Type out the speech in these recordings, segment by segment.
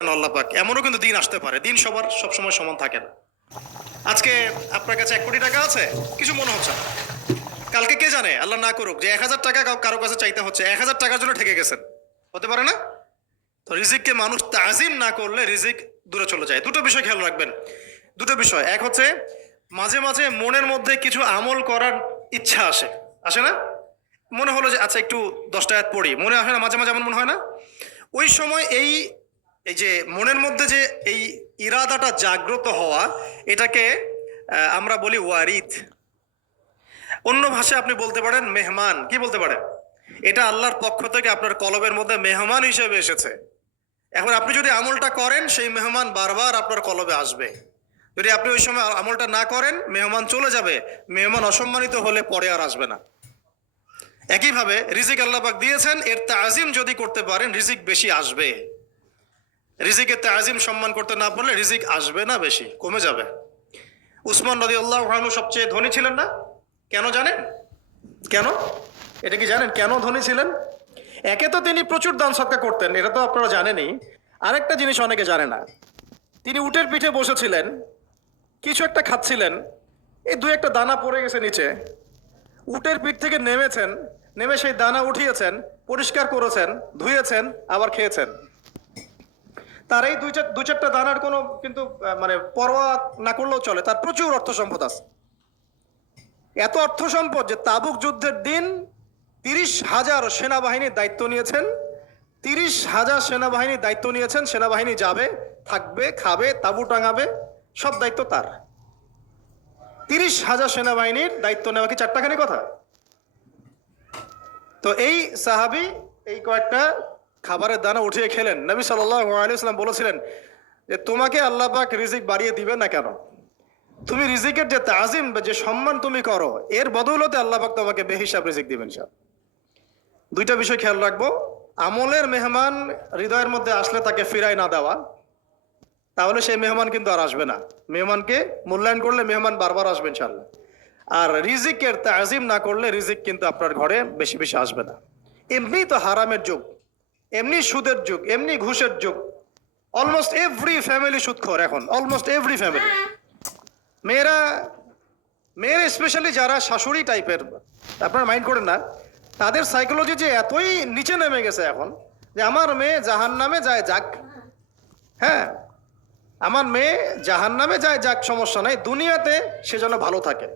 আল্লাহ পাক, এমনও কিন্তু দিন আসতে পারে, দিন সবার সবসময় সমান থাকে না। আজকে আপনার কাছে এক কোটি টাকা আছে, কিছু মনে হচ্ছে না। কালকে কে জানে, আল্লাহ না করুক, যে এক হাজার টাকা কারও কাছে চাইতে হচ্ছে, এক হাজার টাকার জন্য ঠেকে গেছেন। হতে পারে না? তো রিজিককে মানুষ তাজিম না করলে রিজিক দূরে চলে যায়। দুটো বিষয় খেয়াল রাখবেন। দুটো বিষয়, এক হচ্ছে, মাঝে মাঝে মনের মধ্যে কিছু আমল করার ইচ্ছা আসে। আসে না? মনে হলো যে আচ্ছা একটু দশটা পড়ি। মনে আসে না, মাঝে মাঝে এমন মনে হয় না? ওই সময় এই এই যে মনের মধ্যে যে এই ইরাদাটা জাগ্রত হওয়া, এটাকে আমরা বলি ওয়ারিদ। অন্য ভাষায় আপনি বলতে পারেন মেহমান। কি বলতে পারেন? এটা আল্লাহর পক্ষ থেকে আপনার কলবের মধ্যে মেহমান হিসেবে এসেছে। এখন আপনি যদি আমলটা করেন, সেই মেহমান বারবার আপনার কলবে আসবে। যদি আপনি ওই সময় আমলটা না করেন, মেহমান চলে যাবে। মেহমান অসম্মানিত হলে পরে আর আসবে না। একইভাবে রিজিক আল্লাহ পাক দিয়েছেন, এর তাজিম যদি করতে পারেন, রিজিক বেশি আসবে। রিজিকের তাজিম সম্মান করতে না পারলে রিজিক আসবে না বেশি, কমে যাবে। উসমান নদী আল্লাহ সবচেয়ে ধনী ছিলেন না? কেন জানেন? কেন? এটা কি জানেন? কেন ধনী ছিলেন? একে তো তিনি প্রচুর দান সৎকা করতেন, এটা তো আপনারা জানেনই। আরেকটা জিনিস অনেকে জানে না, তিনি উটের পিঠে বসেছিলেন, কিছু একটা খাচ্ছিলেন, এই দু একটা দানা পড়ে গেছে নিচে। উটের পিঠ থেকে নেমেছেন, নেমে সেই দানা উঠিয়েছেন, পরিষ্কার করেছেন, ধুয়েছেন, আবার খেয়েছেন। তার এই দুই দু চারটা দানার কোনো কিন্তু মানে পরোয়া না করলেও চলে। তার প্রচুর অর্থ সম্পদ আছে। এত অর্থ সম্পদ যে তাবুক যুদ্ধের দিন তিরিশ হাজার সেনাবাহিনীর দায়িত্ব নিয়েছেন। তিরিশ হাজার সেনাবাহিনীর দায়িত্ব নিয়েছেন, সেনাবাহিনী যাবে, থাকবে, খাবে, তাবু টাঙাবে, সব দায়িত্ব তার। তিরিশ হাজার সেনাবাহিনীর দায়িত্ব নেওয়া কি চারটাখানি কথা? তো এই সাহাবি এই কয়েকটা খাবারের দানা উঠিয়ে খেলেন। নবী সাল্লাম বলেছিলেন যে, তোমাকে আল্লাহ পাক রিজিক বাড়িয়ে দিবে না কেন? তুমি রিজিকের যে তাজিম বা যে সম্মান তুমি করো, এর বদৌলতে আল্লাহ পাক তোমাকে বেহিসাব রিজিক দিবেন সব দুইটা বিষয় খেয়াল রাখব। আমলের মেহমান হৃদয়ের মধ্যে আসলে তাকে ফিরাই না দেওয়া, তাহলে সেই মেহমান কিন্তু আর আসবে না। মেহমানকে মূল্যায়ন করলে মেহমান বারবার আসবে ইনশাল্লাহ আর রিজিকের তাজিম না করলে রিজিক কিন্তু আপনার ঘরে বেশি বেশি আসবে না। এমনি তো হারামের যুগ। এমনি সুদের যুগ এমনি ঘুষের যুগ। অলমোস্ট এভরি ফ্যামিলি সুদখোর এখন অলমোস্ট এভরি ফ্যামিলি মেয়েরা মেয়ের স্পেশালি যারা শাশুড়ি টাইপের আপনারা মাইন্ড করেন না তাদের সাইকোলজি যে এতই নিচে নেমে গেছে এখন যে আমার মেয়ে জাহান নামে যায় যাক। হ্যাঁ আমার মেয়ে জাহান নামে যায় যাক সমস্যা নাই। দুনিয়াতে সে যেন ভালো থাকে।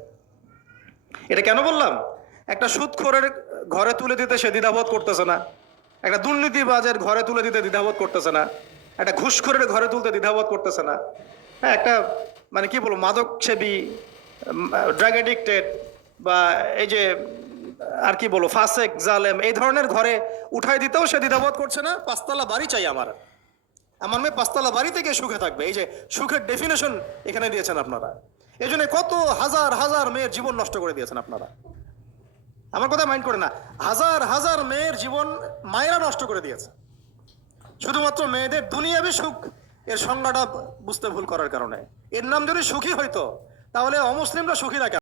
এটা কেন বললাম? একটা সুদখোরের ঘরে তুলে দিতে সে দ্বিধাবোধ করতেছে না। একটা দুর্নীতিবাজের ঘরে তুলে দিতে দ্বিধাবোধ করতেছে না। একটা ঘুষখোরের ঘরে তুলতে দ্বিধাবোধ করতেছে না। হ্যাঁ একটা মানে কি বলব মাদক সেবী ড্রাগ এডিক্টেড বা এই যে, আর কি বলব ফাসেক জালেম, এই ধরনের ঘরে উঠাই দিতেও সে দ্বিধাবোধ করছে না। পাঁচতলা বাড়ি চাই আমার। আমার মেয়ে পাঁচতলা বাড়ি থেকে সুখে থাকবে। এই যে সুখের ডেফিনেশন এখানে দিয়েছেন আপনারা। এই জন্য কত হাজার হাজার মেয়ের জীবন নষ্ট করে দিয়েছেন আপনারা। আমার কথা মাইন্ড করে না। হাজার হাজার মেয়ের জীবন মায়েরা নষ্ট করে দিয়েছে। শুধুমাত্র মেয়েদের দুনিয়াবি সুখ, এর সংজ্ঞাটা বুঝতে ভুল করার কারণে। এর নাম যদি সুখী হইতো, তাহলে অমুসলিমরা সুখী কেন?